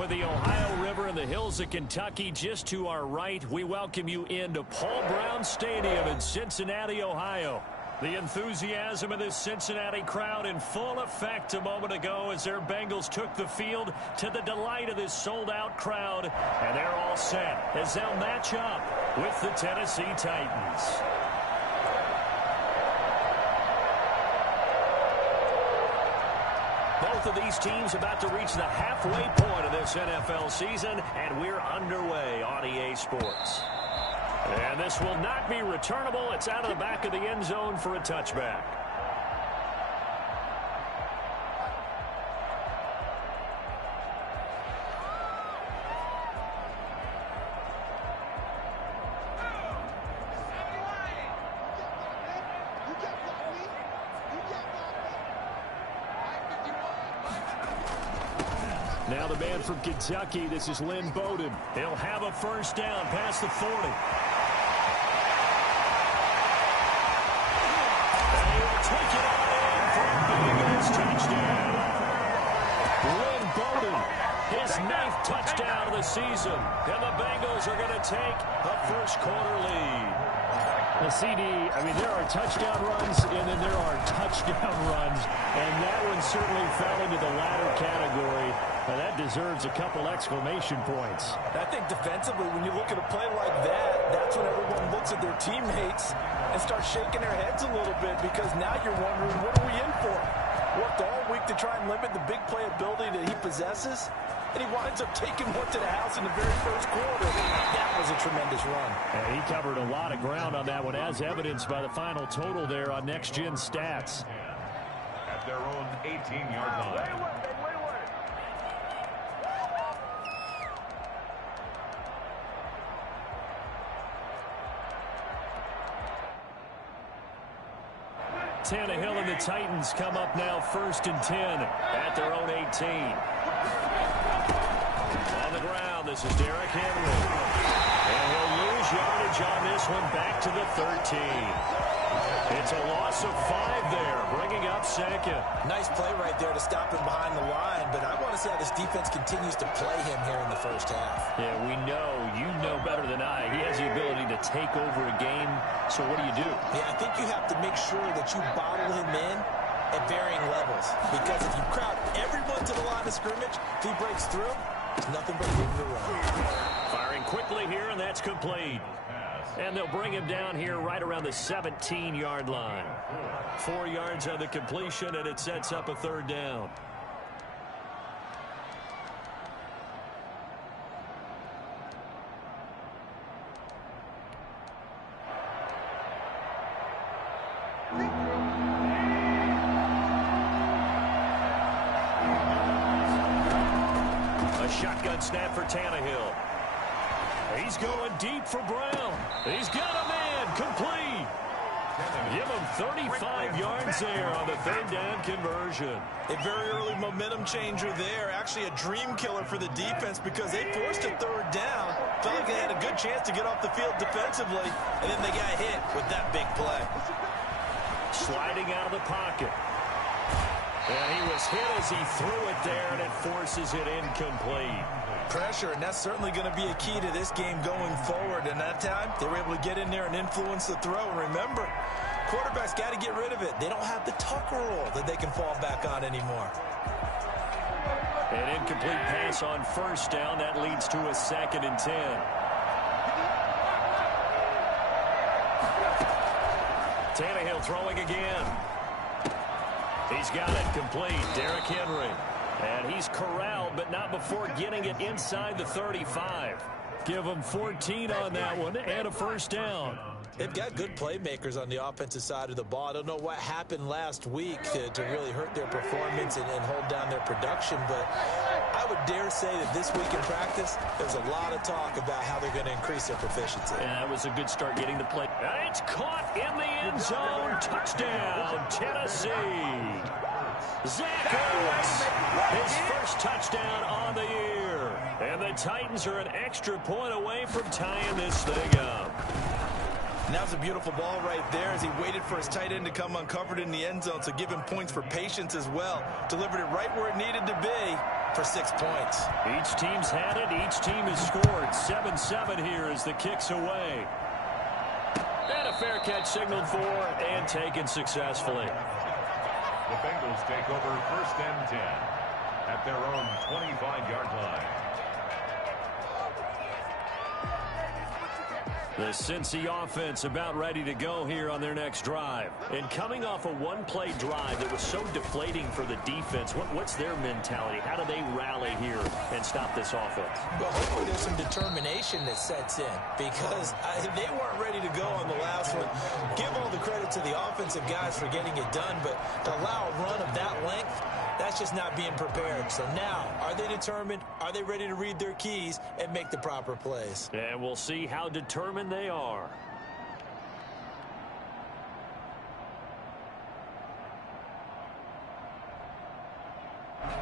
With the Ohio River and the hills of Kentucky just to our right, we welcome you into Paul Brown Stadium in Cincinnati, Ohio. The enthusiasm of this Cincinnati crowd in full effect a moment ago as their Bengals took the field to the delight of this sold-out crowd. And they're all set as they'll match up with the Tennessee Titans. Both of these teams about to reach the halfway point of this NFL season, and we're underway on EA Sports. And this will not be returnable. It's out of the back of the end zone for a touchback. Now the man from Kentucky, this is Lynn Bowden. He'll have a first down past the 40. And he'll take it on in for a Bengals touchdown. Lynn Bowden, his 9th touchdown of the season. And the Bengals are going to take a first-quarter lead. The CD, I mean, there are touchdown runs, and then there are touchdown runs. And that one certainly fell into the latter category. Now that deserves a couple exclamation points. I think defensively, when you look at a play like that, that's when everyone looks at their teammates and starts shaking their heads a little bit, because now you're wondering, what are we in for? Worked all week to try and limit the big play ability that he possesses, and he winds up taking one to the house in the very first quarter. That was a tremendous run. And he covered a lot of ground on that one, as evidenced by the final total there on Next Gen Stats. At their own 18-yard line. Tannehill and the Titans come up now 1st and 10 at their own 18. On the ground, this is Derrick Henry. And he'll lose yardage on this one back to the 13. It's a loss of 5 there, bringing up 2nd. Nice play right there to stop him behind the line, but I want to see how this defense continues to play him here in the first half. Yeah, we know, you know better than I, he has the ability to take over a game, so what do you do? Yeah, I think you have to make sure that you bottle him in at varying levels, because if you crowd everyone to the line of scrimmage, if he breaks through, there's nothing but room to run. Firing quickly here, and that's complete. And they'll bring him down here right around the 17-yard line. 4 yards on the completion, and it sets up a 3rd down. A shotgun snap for Tannehill. He's going deep for Brown. He's got a man complete. Give him 35 yards there on the 3rd down conversion. A very early momentum changer there. Actually a dream killer for the defense, because they forced a 3rd down. Felt like they had a good chance to get off the field defensively, and then they got hit with that big play. Sliding out of the pocket. And he was hit as he threw it there, and it forces it incomplete. Pressure, and that's certainly going to be a key to this game going forward. And that time, they were able to get in there and influence the throw. And remember, quarterbacks got to get rid of it. They don't have the Tucker rule that they can fall back on anymore. An incomplete pass on 1st down. That leads to a 2nd and 10. Tannehill throwing again. He's got it complete. Derrick Henry. And he's corralled, but not before getting it inside the 35. Give them 14 on that one and a 1st down. They've got good playmakers on the offensive side of the ball. I don't know what happened last week to really hurt their performance and hold down their production, but I would dare say that this week in practice, there's a lot of talk about how they're going to increase their proficiency. And that was a good start getting the play. And it's caught in the end zone. Touchdown, Tennessee. Zach Ertz, his first touchdown on the year. And the Titans are an extra point away from tying this thing up. And that was a beautiful ball right there as he waited for his tight end to come uncovered in the end zone, so give him points for patience as well. Delivered it right where it needed to be, for 6 points. Each team's had it. Each team has scored. 7-7 here as the kick's away. And a fair catch signaled for and taken successfully. The Bengals take over 1st and 10 at their own 25-yard line. The Cincy offense about ready to go here on their next drive. And coming off a one-play drive that was so deflating for the defense, what's their mentality? How do they rally here and stop this offense? Well, hopefully there's some determination that sets in because they weren't ready to go on the last one. Give all the credit to the offensive guys for getting it done, but to allow a run of that length, that's just not being prepared. So now, are they determined? Are they ready to read their keys and make the proper plays? And we'll see how determined they are.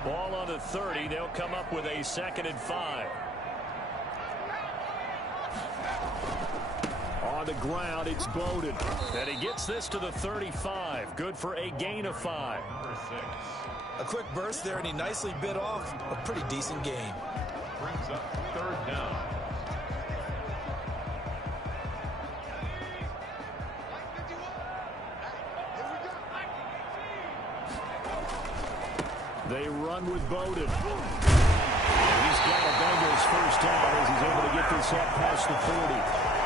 Ball on the 30. They'll come up with a 2nd and 5. On the ground, it's Bowden. And he gets this to the 35. Good for a gain of 5. Number 6. A quick burst there, and he nicely bit off a pretty decent gain. Brings up 3rd down. They run with Bowden. He's got a Bengals 1st down as he's able to get this up past the 40.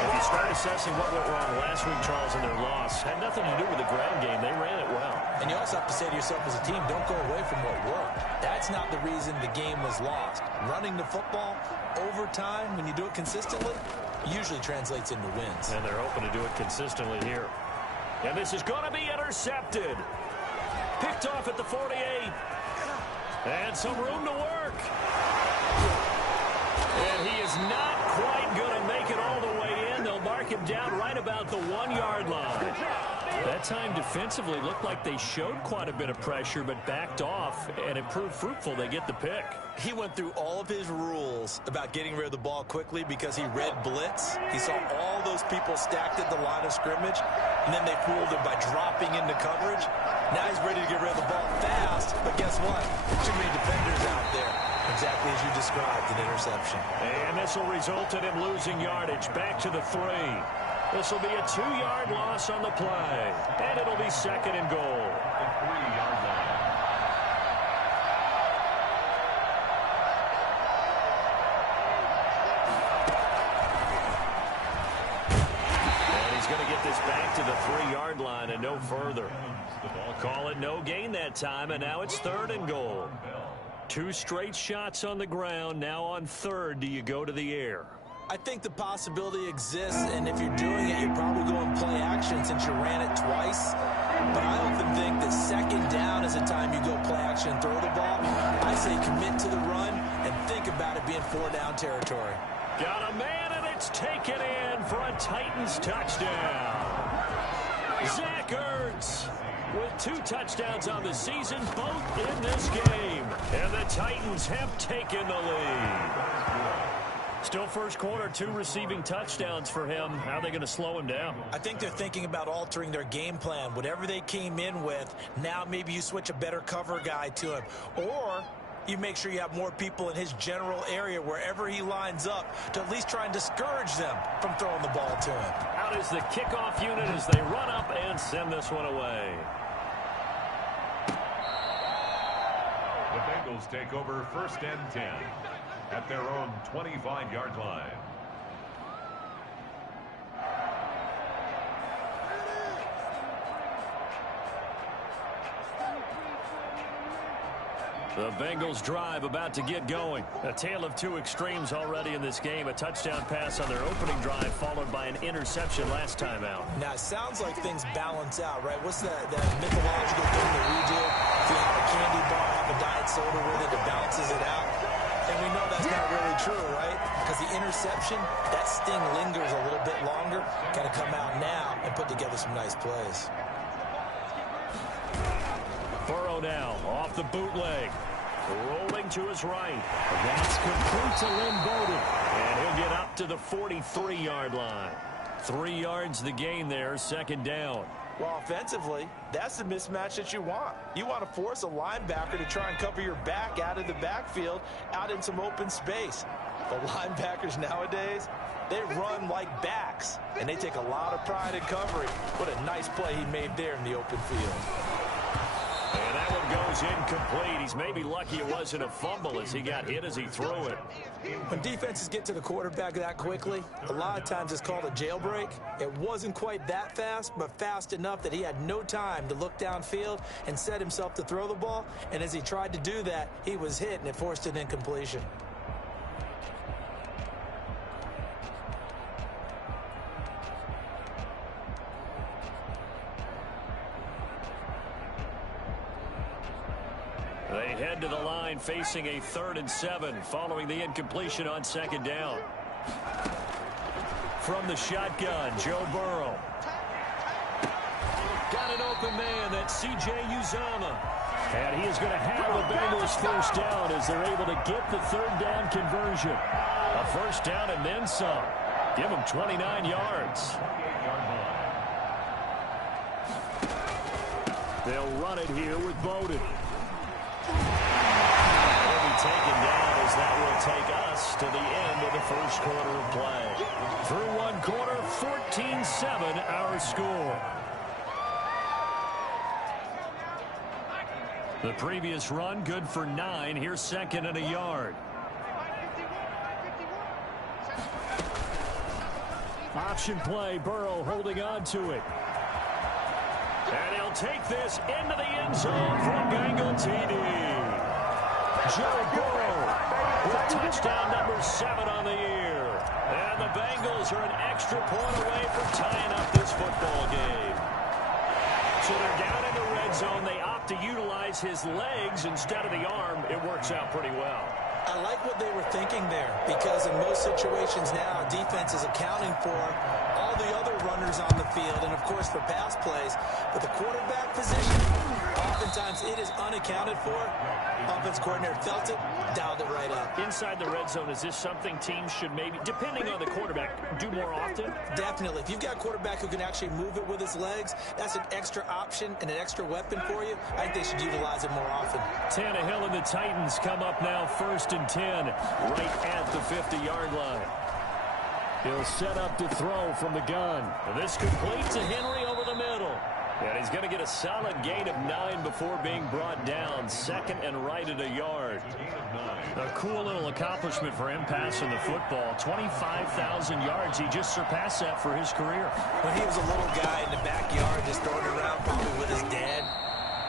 If you start assessing what went wrong last week, Charles, in their loss, had nothing to do with the ground game. They ran it well. And you also have to say to yourself as a team, don't go away from what worked. That's not the reason the game was lost. Running the football over time, when you do it consistently, usually translates into wins. And they're hoping to do it consistently here. And this is going to be intercepted. Picked off at the 48. And some room to work. And he is not quite going to make it all the way in. They'll mark him down right about the 1-yard line. That time defensively looked like they showed quite a bit of pressure but backed off, and it proved fruitful. They get the pick. He went through all of his rules about getting rid of the ball quickly because he read blitz. He saw all those people stacked at the line of scrimmage, and then they fooled him by dropping into coverage. Now he's ready to get rid of the ball fast, but guess what? Too many defenders out there. Exactly as you described, an interception. And this will result in him losing yardage back to the 3. This will be a 2-yard loss on the play. And it'll be 2nd and goal. The 3-yard line. And he's going to get this back to the 3-yard line and no further. Call it no gain that time, and now it's 3rd and goal. 2 straight shots on the ground. Now on 3rd, do you go to the air? I think the possibility exists, and if you're doing it, you're probably going play action since you ran it twice. But I often think that 2nd down is the time you go play action and throw the ball. I say commit to the run and think about it being 4-down territory. Got a man, and it's taken in for a Titans touchdown. Zach Ertz with 2 touchdowns on the season, both in this game. And the Titans have taken the lead. Still first quarter, 2 receiving touchdowns for him. How are they going to slow him down? I think they're thinking about altering their game plan. Whatever they came in with, now maybe you switch a better cover guy to him. Or you make sure you have more people in his general area wherever he lines up to at least try and discourage them from throwing the ball to him. Out is the kickoff unit as they run up and send this one away. The Bengals take over 1st and 10 at their own 25-yard line. The Bengals drive about to get going. A tale of 2 extremes already in this game. A touchdown pass on their opening drive followed by an interception last time out. Now, it sounds like things balance out, right? What's that mythological thing that we do? If you have a candy bar, have a diet soda with it, it balances it out. And we know that's not really true, right? Because the interception, that sting lingers a little bit longer. Got to come out now and put together some nice plays. Burrow now off the bootleg. Rolling to his right. That's complete to Lynn Bowden. And he'll get up to the 43-yard line. 3 yards the gain there, 2nd down. Well, offensively, that's the mismatch that you want. You want to force a linebacker to try and cover your back out of the backfield, out in some open space. The linebackers nowadays, they run like backs, and they take a lot of pride in covering. What a nice play he made there in the open field. And that one goes incomplete. He's maybe lucky it wasn't a fumble as he got hit as he threw it. When defenses get to the quarterback that quickly, a lot of times it's called a jailbreak. It wasn't quite that fast, but fast enough that he had no time to look downfield and set himself to throw the ball. And as he tried to do that, he was hit, and it forced an incompletion. They head to the line facing a 3rd and 7 following the incompletion on 2nd down. From the shotgun, Joe Burrow. Got an open man, that's C.J. Uzomah. And he is going to have the Bengals first down as they're able to get the 3rd down conversion. A first down and then some. Give them 29 yards. They'll run it here with Bowden. Will be taken down as that will take us to the end of the first quarter of play. Through one quarter, 14-7 our score. The previous run good for 9. Here's 2nd and a yard. Option play, Burrow holding on to it. And he'll take this into the end zone for a Bengal TD. Joe Burrow with touchdown number 7 on the year. And the Bengals are an extra point away from tying up this football game. So they're down in the red zone. They opt to utilize his legs instead of the arm. It works out pretty well. I like what they were thinking there, because in most situations now, defense is accounting for all the other runners on the field and, of course, for pass plays. But the quarterback position, oftentimes it is unaccounted for. Offense coordinator felt it, dialed it right up. Inside the red zone, is this something teams should maybe, depending on the quarterback, do more often? Definitely. If you've got a quarterback who can actually move it with his legs, that's an extra option and an extra weapon for you. I think they should utilize it more often. Tannehill and the Titans come up now 1st and 10, right at the 50-yard line. He'll set up to throw from the gun. And this complete to Henry over the middle. And he's going to get a solid gain of 9 before being brought down. 2nd and right at a yard. A cool little accomplishment for him passing the football. 25,000 yards. He just surpassed that for his career. When he was a little guy in the backyard just throwing around probably with his dad,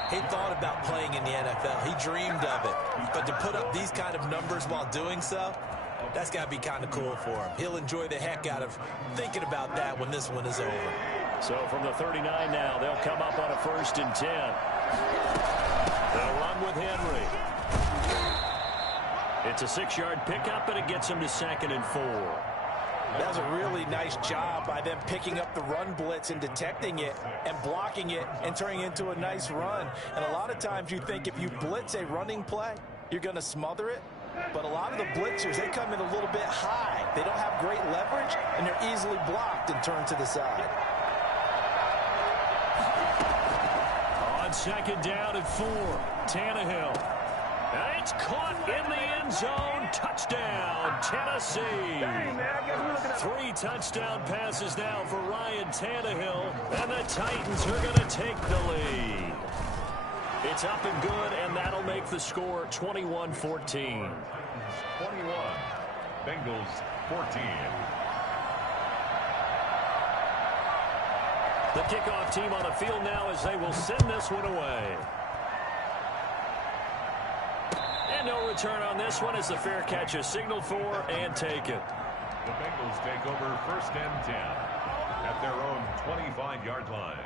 he thought about playing in the NFL. He dreamed of it. But to put up these kind of numbers while doing so, that's got to be kind of cool for him. He'll enjoy the heck out of thinking about that when this one is over. So from the 39 now, they'll come up on a 1st and 10. They'll run with Henry. It's a 6-yard pickup, and it gets him to 2nd and 4. That was a really nice job by them picking up the run blitz and detecting it and blocking it and turning it into a nice run. And a lot of times you think if you blitz a running play, you're going to smother it. But a lot of the blitzers, they come in a little bit high. They don't have great leverage, and they're easily blocked and turned to the side. On 2nd down and 4, Tannehill. And it's caught in the end zone. Touchdown, Tennessee. 3 touchdown passes now for Ryan Tannehill. And the Titans are going to take the lead. It's up and good, and that'll make the score 21-14. 21, Bengals 14. The kickoff team on the field now as they will send this one away. And no return on this one as the fair catch is signaled for and taken. The Bengals take over 1st and 10 at their own 25-yard line.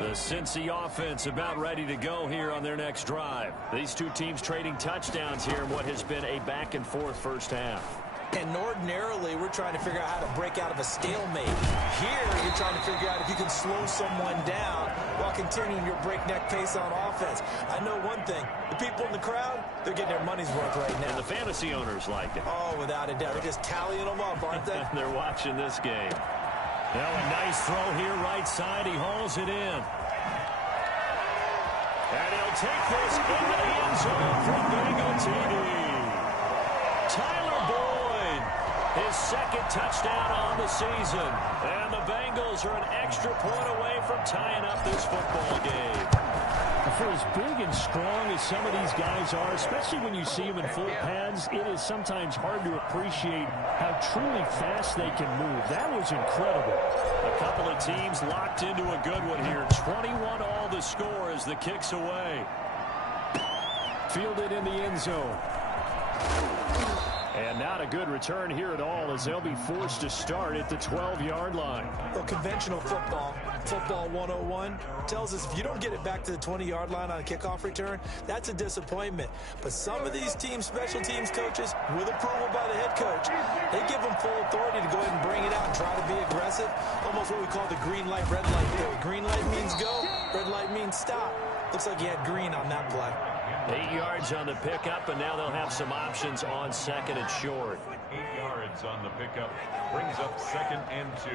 The Cincy offense about ready to go here on their next drive. These two teams trading touchdowns here in what has been a back-and-forth first half. And ordinarily, we're trying to figure out how to break out of a stalemate. Here, you're trying to figure out if you can slow someone down while continuing your breakneck pace on offense. I know one thing. The people in the crowd, they're getting their money's worth right now. And the fantasy owners like it. Oh, without a doubt. They're just tallying them up, aren't they? They're watching this game. Now a nice throw here right side. He hauls it in. And he'll take this into the end zone for Bengal TD. Tyler Boyd, his second touchdown on the season. And the Bengals are an extra point away from tying up this football game. For as big and strong as some of these guys are, especially when you see them in full pads, it is sometimes hard to appreciate how truly fast they can move. That was incredible. A couple of teams locked into a good one here. 21 all the score as the kick's away. Fielded in the end zone. And not a good return here at all as they'll be forced to start at the 12-yard line. Well, conventional football 101, tells us if you don't get it back to the 20-yard line on a kickoff return, that's a disappointment. But some of these teams, special teams coaches, with approval by the head coach, they give them full authority to go ahead and bring it out and try to be aggressive. Almost what we call the green light, red light theory. Green light means go, red light means stop. Looks like he had green on that play. 8 yards on the pickup, and now they'll have some options on second and short. 8 yards on the pickup. Brings up 2nd and 2.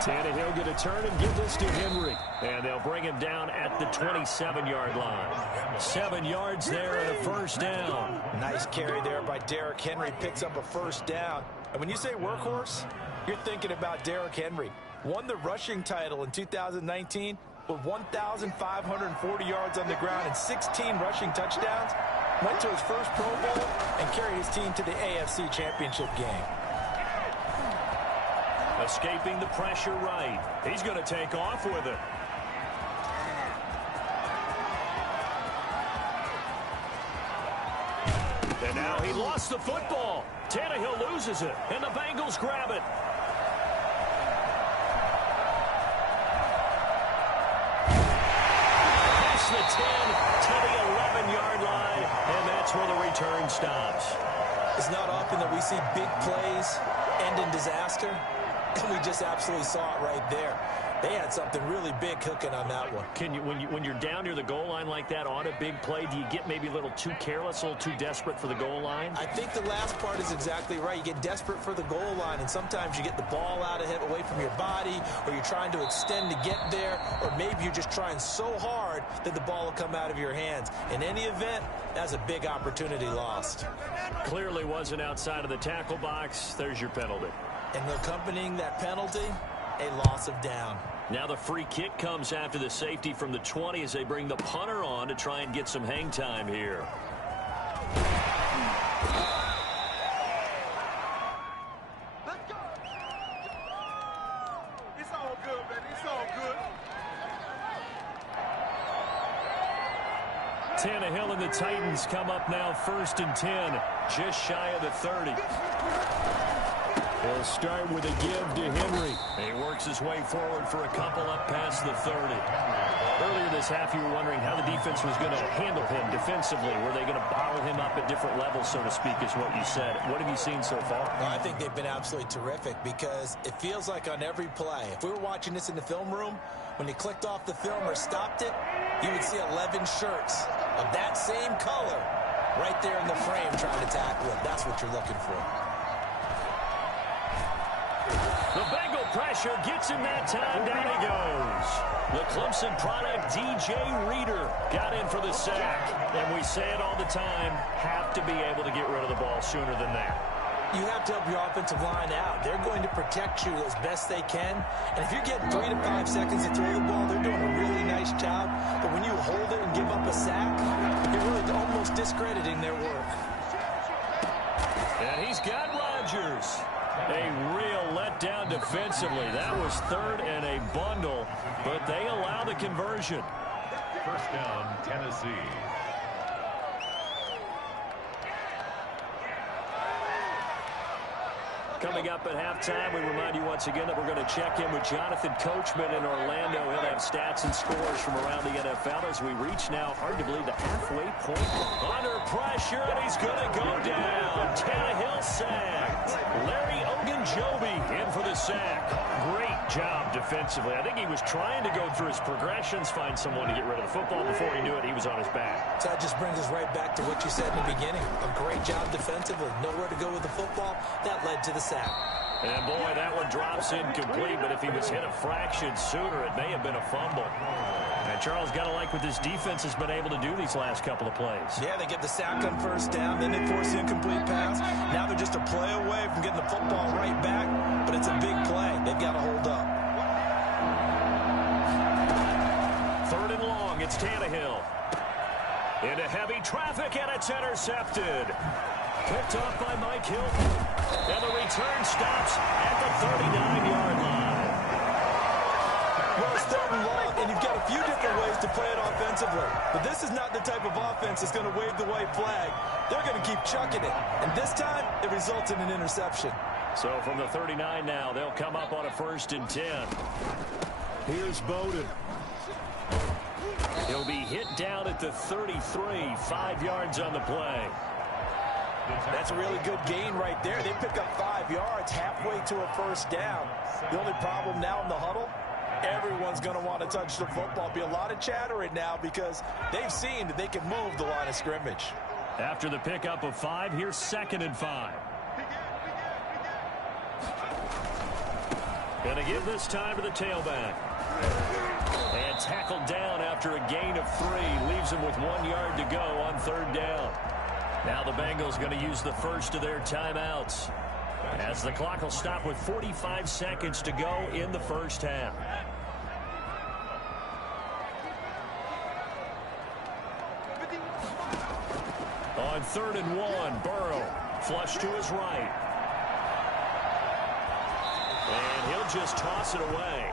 Tannehill going to turn and give this to Henry. And they'll bring him down at the 27-yard line. 7 yards there and a first down. Nice carry there by Derrick Henry. Picks up a first down. And when you say workhorse, you're thinking about Derrick Henry. Won the rushing title in 2019 with 1,540 yards on the ground and 16 rushing touchdowns. Went to his first Pro Bowl and carried his team to the AFC Championship game. Escaping the pressure right. He's going to take off with it. And now he lost the football. Tannehill loses it, and the Bengals grab it. Past the 10 to the 11-yard line, and that's where the return stops. It's not often that we see big plays end in disaster. And we just absolutely saw it right there. They had something really big cooking on that one. Can you, when you're down near the goal line like that on a big play, do you get maybe a little too careless, a little too desperate for the goal line? I think the last part is exactly right. You get desperate for the goal line, and sometimes you get the ball out of it, away from your body, or you're trying to extend to get there, or maybe you're just trying so hard that the ball will come out of your hands. In any event, that's a big opportunity lost. Clearly wasn't outside of the tackle box. There's your penalty. And accompanying that penalty, a loss of down. Now the free kick comes after the safety from the 20 as they bring the punter on to try and get some hang time here. Let's go. It's all good, baby. It's all good. Tannehill and the Titans come up now 1st and 10, just shy of the 30. They'll start with a give to Henry. He works his way forward for a couple up past the 30. Earlier this half, you were wondering how the defense was going to handle him defensively. Were they going to bottle him up at different levels, so to speak, is what you said. What have you seen so far? Well, I think they've been absolutely terrific because it feels like on every play, if we were watching this in the film room, when he clicked off the film or stopped it, you would see 11 shirts of that same color right there in the frame trying to tackle him. That's what you're looking for. The Bengal pressure gets him that time. Down he goes. The Clemson product, DJ Reader, got in for the sack. And we say it all the time, have to be able to get rid of the ball sooner than that. You have to help your offensive line out. They're going to protect you as best they can. And if you're getting 3 to 5 seconds to throw the ball, they're doing a really nice job. But when you hold it and give up a sack, you're really almost discrediting their work. And he's got Rodgers. A real letdown defensively. That was third and a bundle, but they allow the conversion. First down, Tennessee. Coming up at halftime, we remind you once again that we're going to check in with Jonathan Coachman in Orlando. He'll have stats and scores from around the NFL as we reach now, hard to believe, the halfway point. Under pressure, and he's going to go down. Tannehill sacked. Larry Ogunjobi in for the sack. Great job defensively. I think he was trying to go through his progressions, find someone to get rid of the football. Before he knew it, he was on his back. So that just brings us right back to what you said in the beginning. A great job defensively. Nowhere to go with the football. That led to the sack. And boy, that one drops incomplete, but if he was hit a fraction sooner, it may have been a fumble. And Charles, got to like what this defense has been able to do these last couple of plays. Yeah, they get the sack on first down, then they force the incomplete pass. Now they're just a play away from getting the football right back, but it's a big play. They've got to hold up. Third and long, it's Tannehill. Into heavy traffic, and it's intercepted. Picked off by Mike Hilton. And the return stops at the 39-yard line. Well, it's third and long, and you've got a few different ways to play it offensively. But this is not the type of offense that's going to wave the white flag. They're going to keep chucking it. And this time, it results in an interception. So from the 39 now, they'll come up on a 1st and 10. Here's Bowden. He'll be hit down at the 33, 5 yards on the play. That's a really good gain right there. They pick up 5 yards halfway to a first down. The only problem now in the huddle, everyone's going to want to touch the football. Be a lot of chatter right now because they've seen that they can move the line of scrimmage. After the pickup of 5, here's 2nd and 5. Going to give this time to the tailback. And tackled down after a gain of 3. Leaves him with 1 yard to go on 3rd down. Now the Bengals going to use the first of their timeouts as the clock will stop with 45 seconds to go in the first half. On 3rd and 1, Burrow flush to his right. And he'll just toss it away.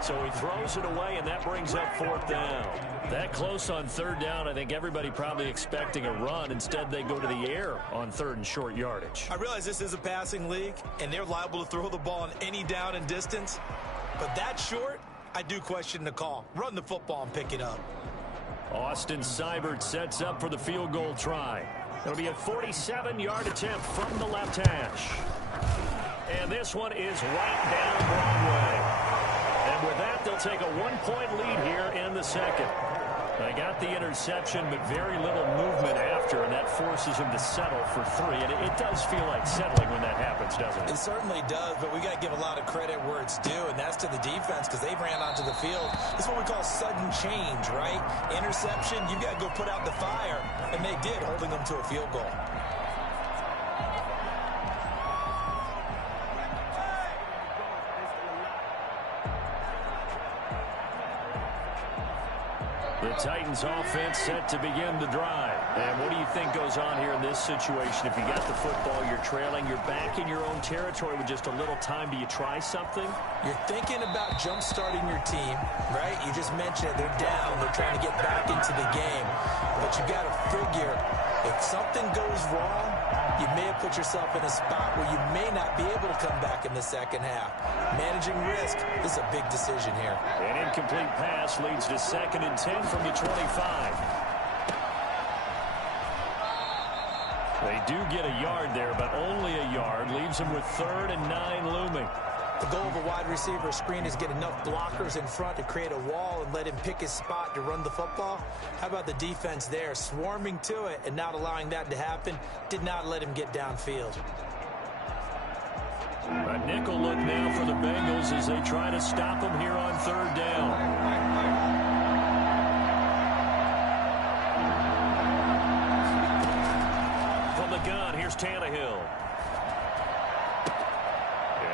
So he throws it away, and that brings up 4th down. That close on 3rd down, I think everybody probably expecting a run. Instead, they go to the air on 3rd and short yardage. I realize this is a passing league, and they're liable to throw the ball on any down and distance. But that short, I do question the call. Run the football and pick it up. Austin Seibert sets up for the field goal try. It'll be a 47-yard attempt from the left hash. And this one is right down Broadway. And with that, they'll take a 1-point lead here in the second. They got the interception, but very little movement after, and that forces him to settle for 3. And it does feel like settling when that happens, doesn't it? It certainly does, but we got to give a lot of credit where it's due, and that's to the defense because they ran onto the field. It's what we call sudden change, right? Interception, you've got to go put out the fire, and they did, holding them to a field goal. The Titans offense set to begin the drive. And what do you think goes on here in this situation? If you got the football, you're trailing, you're back in your own territory with just a little time. Do you try something? You're thinking about jump-starting your team, right? You just mentioned it. They're down. They're trying to get back into the game. But you got to figure if something goes wrong, you may have put yourself in a spot where you may not be able to come back in the second half. Managing risk is a big decision here. An incomplete pass leads to 2nd and 10 from the 25. They do get a yard there, but only a yard. Leaves them with 3rd and 9 looming. The goal of a wide receiver screen is get enough blockers in front to create a wall and let him pick his spot to run the football. How about the defense there, swarming to it and not allowing that to happen? Did not let him get downfield. A nickel look now for the Bengals as they try to stop him here on 3rd down. From the gun, here's Tannehill.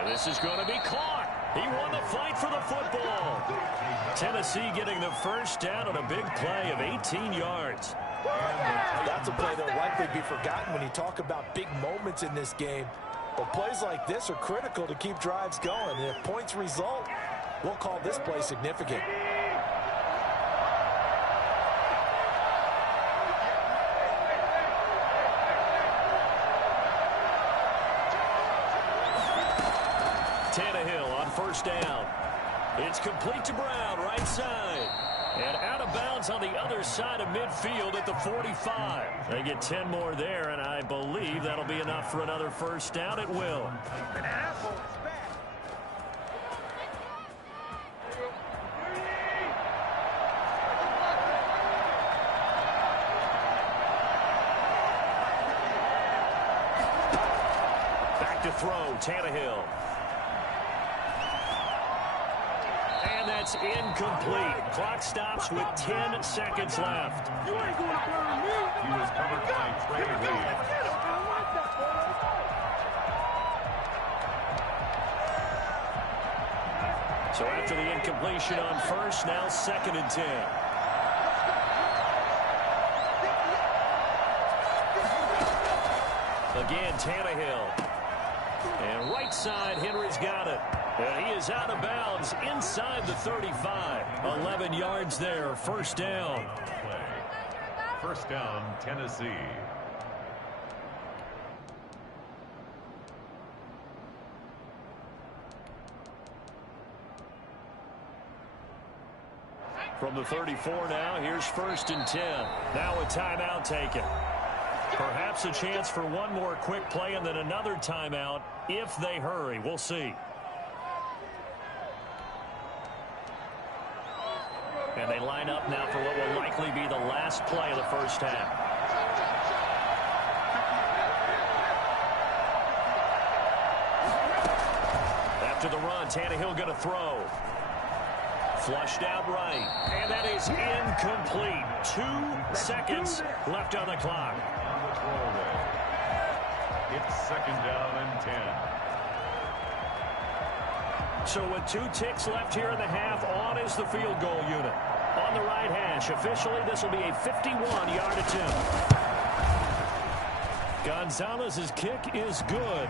This is going to be caught. He won the fight for the football. Tennessee getting the first down on a big play of 18 yards. That's a play that will likely be forgotten when you talk about big moments in this game. But plays like this are critical to keep drives going. And if points result, we'll call this play significant. Tannehill on first down. It's complete to Brown, right side. And out of bounds on the other side of midfield at the 45. They get 10 more there, and I believe that'll be enough for another first down. It will. Back to throw, Tannehill. And that's incomplete. Clock stops with 10 seconds left. You ain't gonna burn me. He was covered by Trey Reed. So after the incompletion on first, now 2nd and 10. Again, Tannehill. And right side, Henry's got it. And he is out of bounds inside the 35. 11 yards there, first down. First down, Tennessee. From the 34 now, here's 1st and 10. Now a timeout taken. Perhaps a chance for one more quick play and then another timeout if they hurry. We'll see. And they line up now for what will likely be the last play of the first half. After the run, Tannehill going to throw. Flushed out right. And that is incomplete. 2 seconds left on the clock. It's 2nd down and 10. So with 2 ticks left here in the half, on is the field goal unit. On the right hash, officially this will be a 51-yard attempt. Gonzalez's kick is good.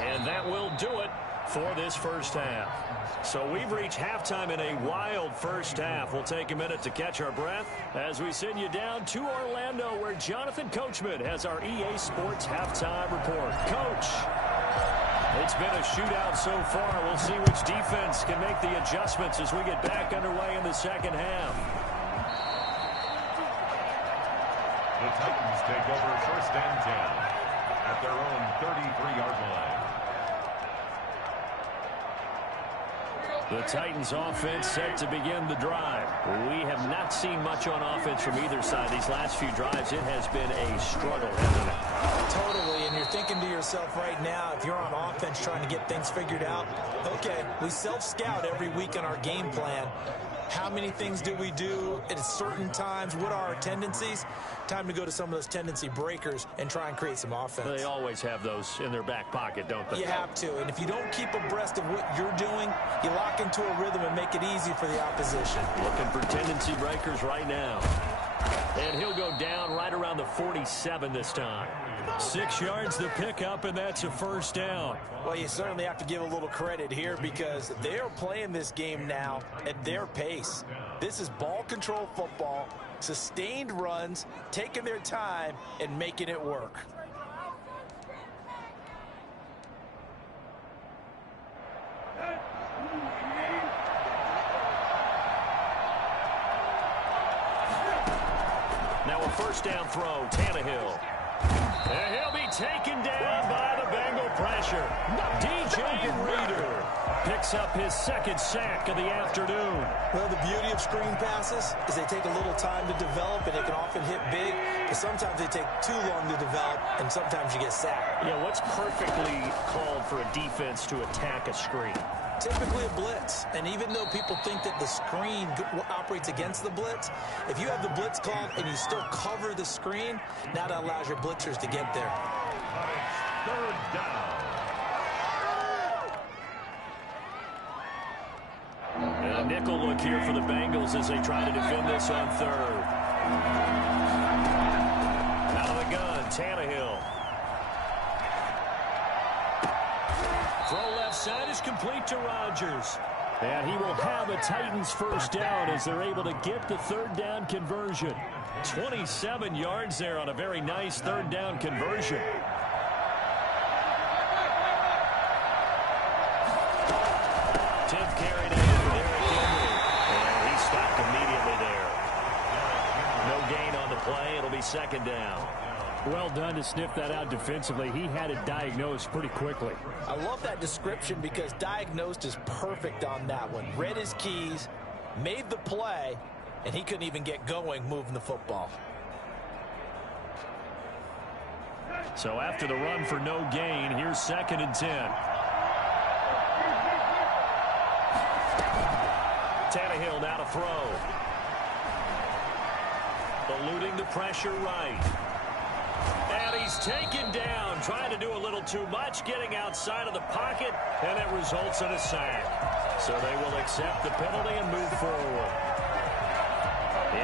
And that will do it for this first half. So we've reached halftime in a wild first half. We'll take a minute to catch our breath as we send you down to Orlando, where Jonathan Coachman has our EA Sports halftime report. Coach, it's been a shootout so far. We'll see which defense can make the adjustments as we get back underway in the second half. The Titans take over 1st and 10 at their own 33-yard line. The Titans offense set to begin the drive. We have not seen much on offense from either side. These last few drives, it has been a struggle, hasn't it? Totally, and you're thinking to yourself right now, if you're on offense trying to get things figured out, okay, we self-scout every week on our game plan. How many things do we do at certain times? What are our tendencies? Time to go to some of those tendency breakers and try and create some offense. They always have those in their back pocket, don't they? You have to, and if you don't keep abreast of what you're doing, you lock into a rhythm and make it easy for the opposition. Looking for tendency breakers right now. And he'll go down right around the 47 this time. 6 yards to pick up, and that's a first down. Well, you certainly have to give a little credit here because they are playing this game now at their pace. This is ball control football, sustained runs, taking their time, and making it work. Now a first down throw, Tannehill. And he'll be taken down by the Bengal pressure. DJ Reader picks up his 2nd sack of the afternoon. Well, the beauty of screen passes is they take a little time to develop, and they can often hit big, but sometimes they take too long to develop, and sometimes you get sacked. Yeah, what's perfectly called for a defense to attack a screen? Typically a blitz, and even though people think that the screen operates against the blitz, if you have the blitz called and you still cover the screen, now that allows your blitzers to get there. 3rd down. And a nickel look here for the Bengals as they try to defend this on 3rd. Out of the gun, Tannehill. side is complete to Rodgers. And he will have a Titans first down as they're able to get the third down conversion. 27 yards there on a very nice third down conversion. Tip carried in for Derrick Henry. And he stopped immediately there. No gain on the play. It'll be second down. Well done to sniff that out defensively. He had it diagnosed pretty quickly. I love that description because diagnosed is perfect on that one. Read his keys, made the play, and he couldn't even get going moving the football. So after the run for no gain, here's 2nd and 10. Tannehill now to throw. Eluding the pressure right. And he's taken down, trying to do a little too much, getting outside of the pocket, and it results in a sack. So they will accept the penalty and move forward.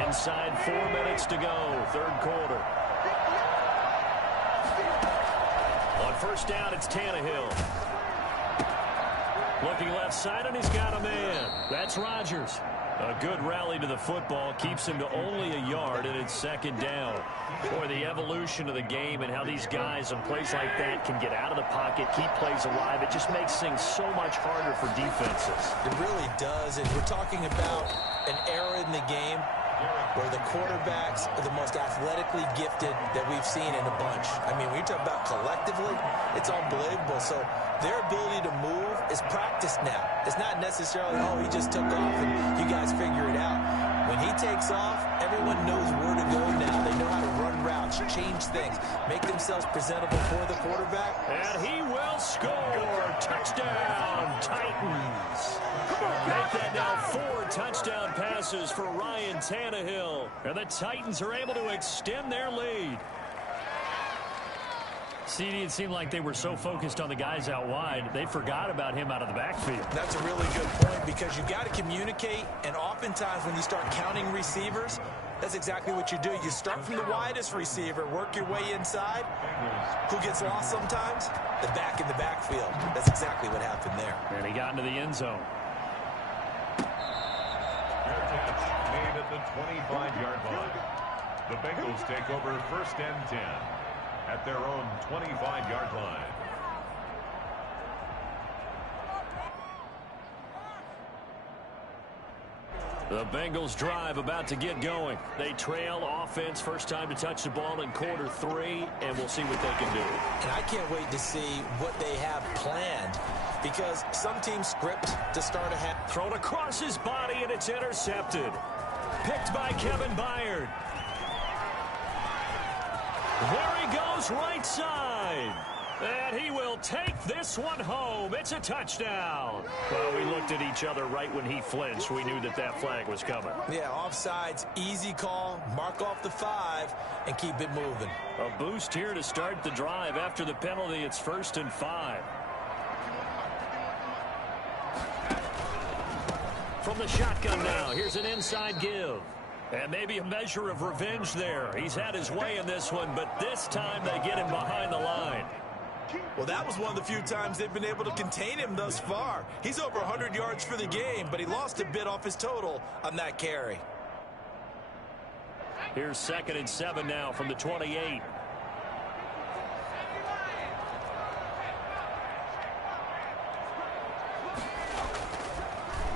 Inside 4 minutes to go, third quarter. On first down, it's Tannehill. Looking left side, and he's got a man. That's Rodgers. A good rally to the football keeps him to only a yard, and it's second down. Boy, the evolution of the game and how these guys in plays like that can get out of the pocket, keep plays alive, it just makes things so much harder for defenses. It really does, and we're talking about an era in the game where the quarterbacks are the most athletically gifted that we've seen in a bunch. I mean, when you talk about collectively, it's unbelievable. So their ability to move is practiced now. It's not necessarily, oh, he just took off and you guys figure it out. When he takes off, everyone knows where to go now. They know how to run routes, change things, make themselves presentable for the quarterback. And he will score. Touchdown, Titans. Make that now 4 touchdown passes for Ryan Tannehill. And the Titans are able to extend their lead. CD, it seemed like they were so focused on the guys out wide, they forgot about him out of the backfield. That's a really good point because you got to communicate, and oftentimes when you start counting receivers, that's exactly what you do. You start from the widest receiver, work your way inside. Who gets lost sometimes? The back in the backfield. That's exactly what happened there. And he got into the end zone. Made at the 25-yard line. The Bengals take over first and 10 at their own 25-yard line. The Bengals drive about to get going. They trail offense, first time to touch the ball in quarter 3, and we'll see what they can do. And I can't wait to see what they have planned because some teams script to start ahead. Thrown across his body, and it's intercepted. Picked by Kevin Byard. There he goes, right side. And he will take this one home. It's a touchdown. Well, we looked at each other right when he flinched. We knew that that flag was coming. Yeah, offsides, easy call, mark off the 5, and keep it moving. A boost here to start the drive. After the penalty, it's 1st and 5. From the shotgun now, here's an inside give. And maybe a measure of revenge there. He's had his way in this one, but this time they get him behind the line. Well, that was one of the few times they've been able to contain him thus far. He's over 100 yards for the game, but he lost a bit off his total on that carry. Here's 2nd and 7 now from the 28.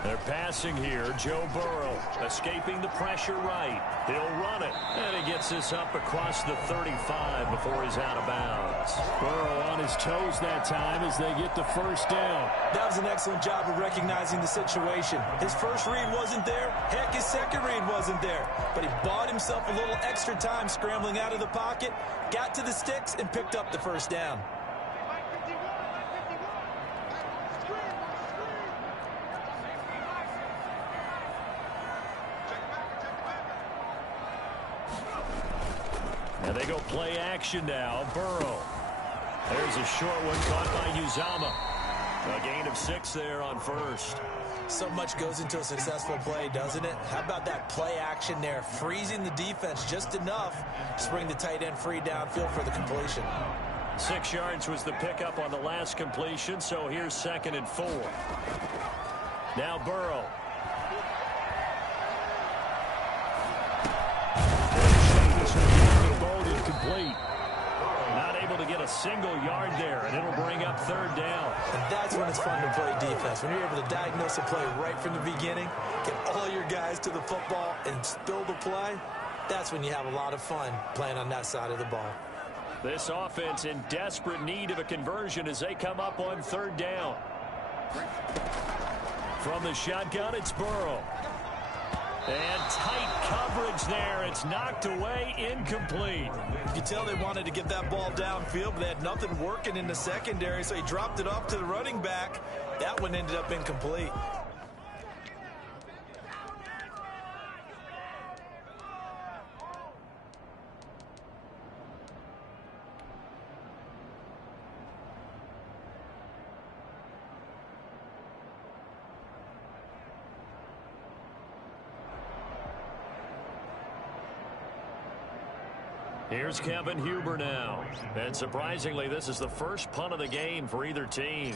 They're passing here. Joe Burrow escaping the pressure right. He'll run it. And he gets this up across the 35 before he's out of bounds. Burrow on his toes that time as they get the first down. That was an excellent job of recognizing the situation. His first read wasn't there. Heck, his second read wasn't there. But he bought himself a little extra time scrambling out of the pocket, got to the sticks, and picked up the first down. And they go play action now. Burrow. There's a short one caught by Uzomah. A gain of 6 there on first. So much goes into a successful play, doesn't it? How about that play action there? Freezing the defense just enough to bring the tight end free downfield for the completion. 6 yards was the pickup on the last completion, so here's 2nd and 4. Now Burrow. Incomplete. Not able to get a single yard there, and it'll bring up 3rd down. And that's when it's fun to play defense. When you're able to diagnose a play right from the beginning, get all your guys to the football and spill the play, that's when you have a lot of fun playing on that side of the ball. This offense in desperate need of a conversion as they come up on 3rd down. From the shotgun, it's Burrow. And tight coverage there. It's knocked away, incomplete. You can tell they wanted to get that ball downfield, but they had nothing working in the secondary, so he dropped it off to the running back. That one ended up incomplete. Here's Kevin Huber now. And surprisingly, this is the first punt of the game for either team.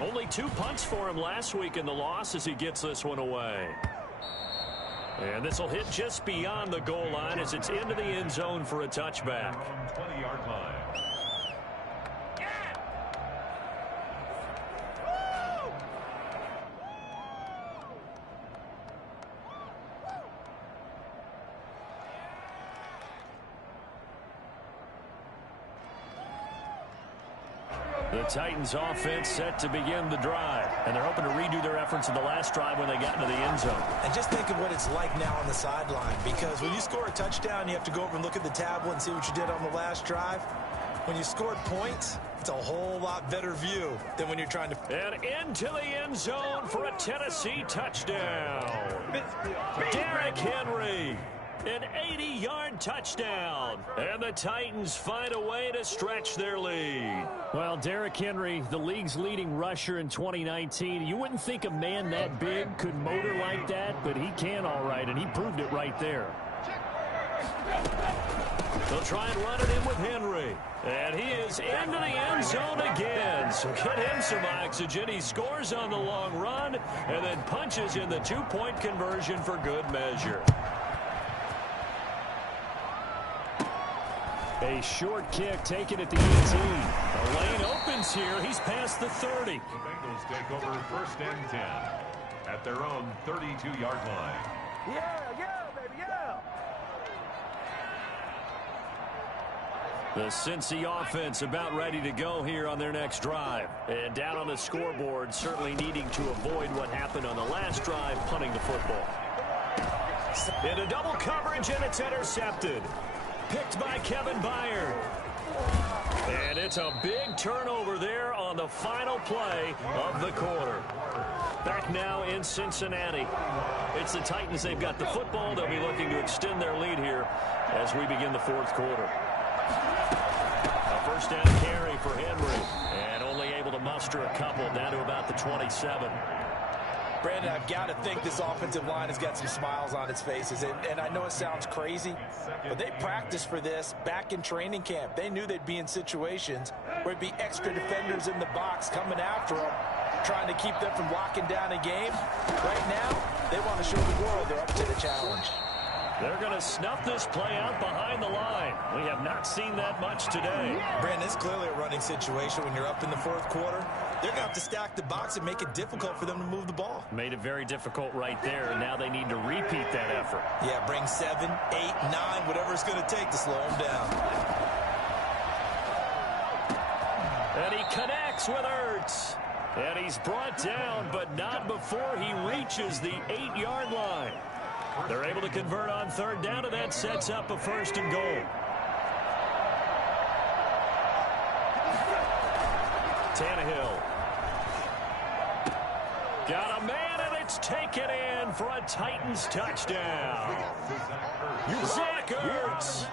Only 2 punts for him last week in the loss as he gets this one away. And this will hit just beyond the goal line as it's into the end zone for a touchback. 20-yard line. The Titans offense set to begin the drive, and they're hoping to redo their efforts in the last drive when they got into the end zone. And just think of what it's like now on the sideline, because when you score a touchdown, you have to go over and look at the tablet and see what you did on the last drive. When you scored points, it's a whole lot better view than when you're trying to... And into the end zone for a Tennessee touchdown. Derrick Henry. An 80-yard touchdown. And the Titans find a way to stretch their lead. Well, Derrick Henry, the league's leading rusher in 2019. You wouldn't think a man that big could motor like that, but he can all right, and he proved it right there. They'll try and run it in with Henry. And he is into the end zone again. So get him some oxygen. He scores on the long run and then punches in the 2-point conversion for good measure. A short kick taken at the 18. The lane opens here. He's past the 30. The Bengals take over 1st and 10 at their own 32-yard line. Yeah, baby, yeah. The Cincy offense about ready to go here on their next drive. And down on the scoreboard, certainly needing to avoid what happened on the last drive, punting the football. Into double coverage, and it's intercepted. Picked by Kevin Byard. And it's a big turnover there on the final play of the quarter. Back now in Cincinnati. It's the Titans. They've got the football. They'll be looking to extend their lead here as we begin the 4th quarter. A 1st down carry for Henry. And only able to muster a couple down to about the 27. Brandon, I've got to think this offensive line has got some smiles on its faces. And I know it sounds crazy, but they practiced for this back in training camp. They knew they'd be in situations where it'd be extra defenders in the box coming after them, trying to keep them from locking down a game. Right now, they want to show the world they're up to the challenge. They're going to snuff this play out behind the line. We have not seen that much today. Brandon, it's clearly a running situation when you're up in the 4th quarter. They're going to have to stack the box and make it difficult for them to move the ball. Made it very difficult right there, and now they need to repeat that effort. Yeah, bring 7, 8, 9, whatever it's going to take to slow them down. And he connects with Ertz. And he's brought down, but not before he reaches the 8-yard line. They're able to convert on 3rd down, and that sets up a 1st and goal. Tannehill. Got a man, and Ertz taken in for a Titans touchdown. Zach Ertz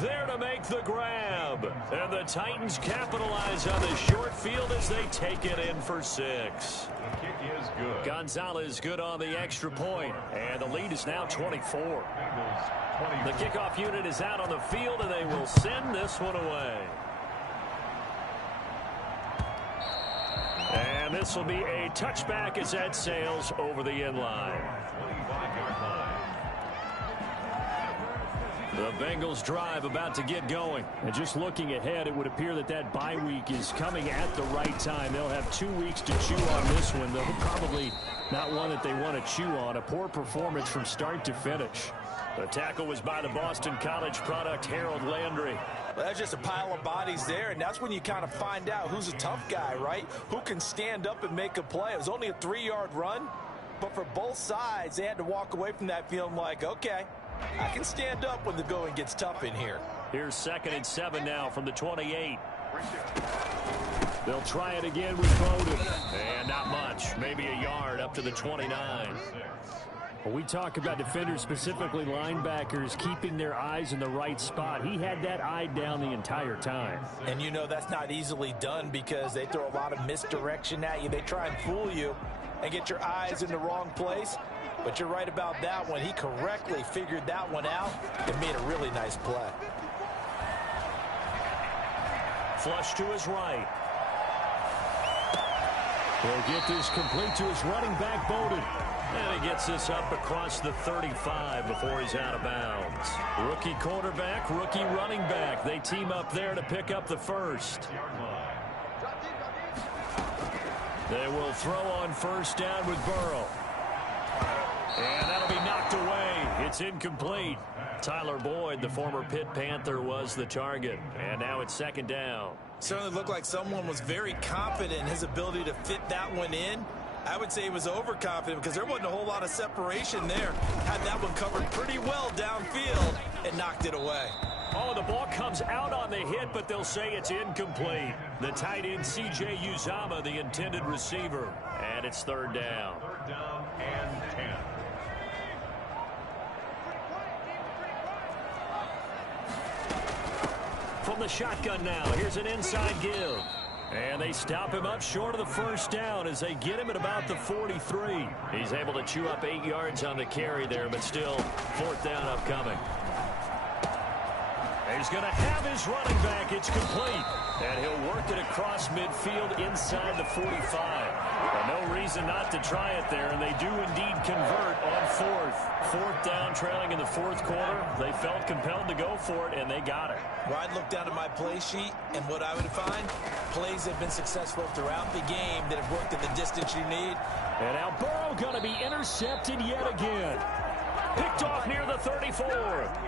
there to make the grab. And the Titans capitalize on the short field as they take it in for 6. The kick is good. Gonzalez good on the extra point. And the lead is now 24. Bengals 24. The kickoff unit is out on the field, and they will send this one away. And this will be a touchback as that sails over the end line. 25-yard line. The Bengals drive about to get going. And just looking ahead, it would appear that that bye week is coming at the right time. They'll have 2 weeks to chew on this one, though probably not one that they want to chew on. A poor performance from start to finish. The tackle was by the Boston College product, Harold Landry. Well, that's just a pile of bodies there, and that's when you kind of find out who's a tough guy, right? Who can stand up and make a play. It was only a 3-yard run, but for both sides, they had to walk away from that feeling like, okay, I can stand up when the going gets tough in here. Here's 2nd and 7 now from the 28. They'll try it again with Bowden. And not much, maybe a yard up to the 29. When we talk about defenders, specifically linebackers, keeping their eyes in the right spot, he had that eye down the entire time. And you know that's not easily done because they throw a lot of misdirection at you. They try and fool you and get your eyes in the wrong place. But you're right about that one. He correctly figured that one out and made a really nice play. Flush to his right. He'll get this complete to his running back, Bowden. And he gets this up across the 35 before he's out of bounds. Rookie quarterback, rookie running back. They team up there to pick up the first. They will throw on first down with Burrow. And that'll be knocked away. It's incomplete. Tyler Boyd, the former Pitt Panther, was the target. And now it's 2nd down. Certainly looked like someone was very confident in his ability to fit that one in. I would say he was overconfident because there wasn't a whole lot of separation there. Had that one covered pretty well downfield and knocked it away. Oh, the ball comes out on the hit, but they'll say it's incomplete. The tight end, C.J. Uzomah, the intended receiver. And it's 3rd down. 3rd down and 10. From the shotgun now, here's an inside give. And they stop him up short of the first down as they get him at about the 43. He's able to chew up 8 yards on the carry there, but still 4th down upcoming. He's going to have his running back. It's complete. And he'll work it across midfield inside the 45. Well, no reason not to try it there, and they do indeed convert on 4th. 4th down, trailing in the 4th quarter. They felt compelled to go for it, and they got it. Well, I'd look down at my play sheet, and what I would find, plays have been successful throughout the game that have worked at the distance you need. And now Burrow going to be intercepted yet again. Picked off near the 34.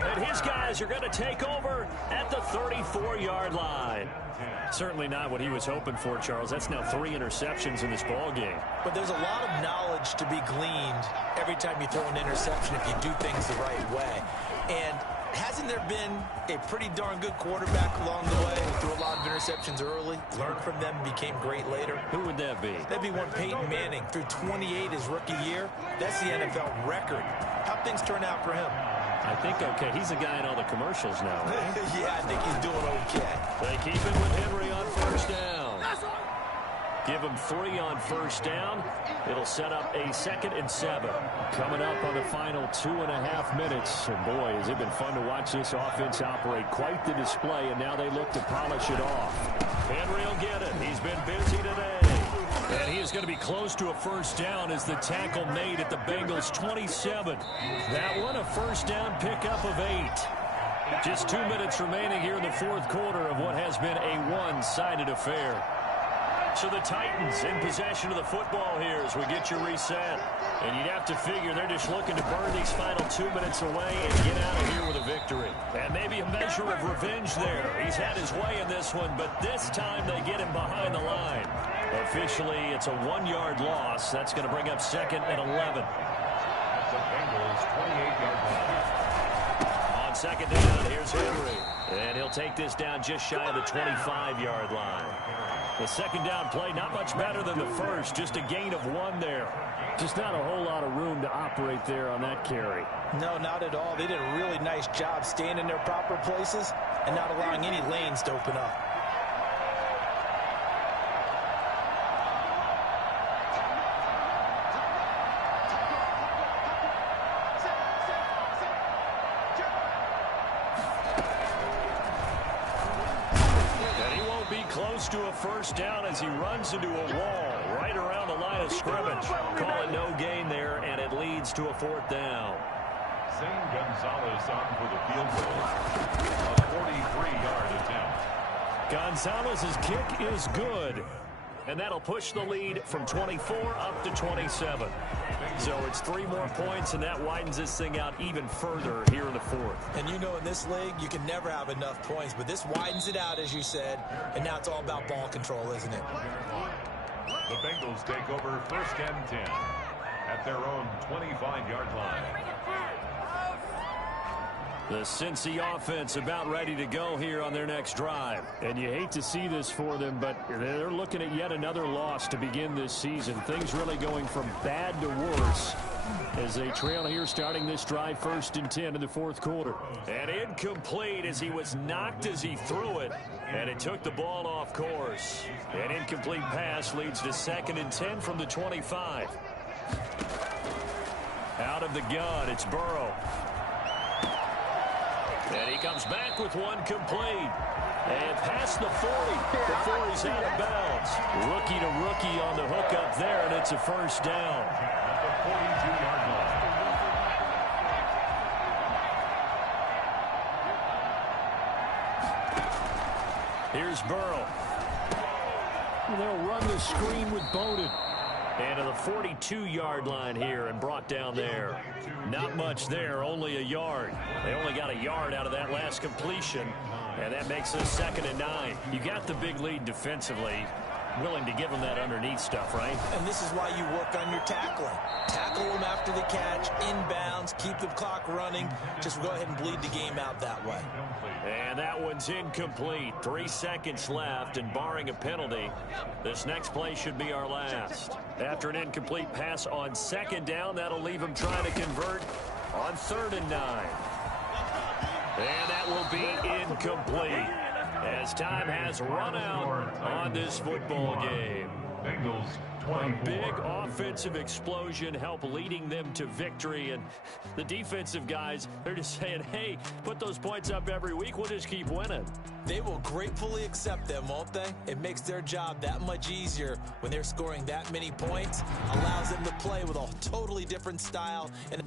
And his guys are going to take over at the 34-yard line. Certainly not what he was hoping for, Charles. That's now 3 interceptions in this ball game. But there's a lot of knowledge to be gleaned every time you throw an interception if you do things the right way. And hasn't there been a pretty darn good quarterback along the way who threw a lot of interceptions early, learned from them, became great later? Who would that be? That'd be one Peyton Manning. Threw 28 his rookie year. That's the NFL record. How'd things turn out for him? I think okay. He's a guy in all the commercials now. Right? Yeah, I think he's doing okay. They keep it with Henry on first down. Give him 3 on first down. It'll set up a 2nd and 7. Coming up on the final 2.5 minutes. And boy, has it been fun to watch this offense operate. Quite the display, and now they look to polish it off. Henry will get it. He's been busy today. And he is going to be close to a first down as the tackle made at the Bengals 27. That one a first down pickup of 8. Just 2 minutes remaining here in the 4th quarter of what has been a one-sided affair. So the Titans in possession of the football here as we get you reset. And you'd have to figure they're just looking to burn these final 2 minutes away and get out of here with a victory. And maybe a measure of revenge there. He's had his way in this one, but this time they get him behind the line. Officially, it's a 1-yard loss. That's going to bring up 2nd and 11. That's the Bengals' 28-yard line. On 2nd down, here's Henry. And he'll take this down just shy of the 25-yard line. The second down play, not much better than the first, just a gain of 1 there. Just not a whole lot of room to operate there on that carry. No, not at all. They did a really nice job staying in their proper places and not allowing any lanes to open up. Close to a first down as he runs into a wall right around the line of scrimmage. Call it no gain there, and it leads to a 4th down. Zane Gonzalez on for the field goal. A 43-yard attempt. Gonzalez's kick is good, and that'll push the lead from 24 up to 27. So it's 3 more points, and that widens this thing out even further here in the 4th. And you know, in this league, you can never have enough points, but this widens it out, as you said, and now it's all about ball control, isn't it? The Bengals take over 1st and 10 at their own 25-yard line. The Cincy offense about ready to go here on their next drive. And you hate to see this for them, but they're looking at yet another loss to begin this season. Things really going from bad to worse as they trail here starting this drive 1st and 10 in the 4th quarter. And incomplete as he was knocked as he threw it. And it took the ball off course. An incomplete pass leads to 2nd and 10 from the 25. Out of the gun, it's Burrow. And he comes back with 1 complete. And past the 40 before he's out of bounds. Rookie to rookie on the hook up there, and it's a first down. At the 42-yard line. Here's Burrow. And they'll run the screen with Bowden. And to the 42-yard line here and brought down there. Not much there, only a yard. They only got a yard out of that last completion, and that makes it 2nd and 9. You got the big lead defensively. Willing to give them that underneath stuff, right? And this is why you work on your tackling. Tackle them after the catch, inbounds, keep the clock running. Just go ahead and bleed the game out that way. And that one's incomplete. 3 seconds left, and barring a penalty, this next play should be our last. After an incomplete pass on 2nd down, that'll leave them trying to convert on 3rd and 9. And that will be incomplete, as time has run out on this football game. Bengals A 24. big offensive explosion help leading them to victory, and the defensive guys, they're just saying, hey, put those points up every week, we'll just keep winning. They will gratefully accept them, won't they? It makes their job that much easier when they're scoring that many points, allows them to play with a totally different style. And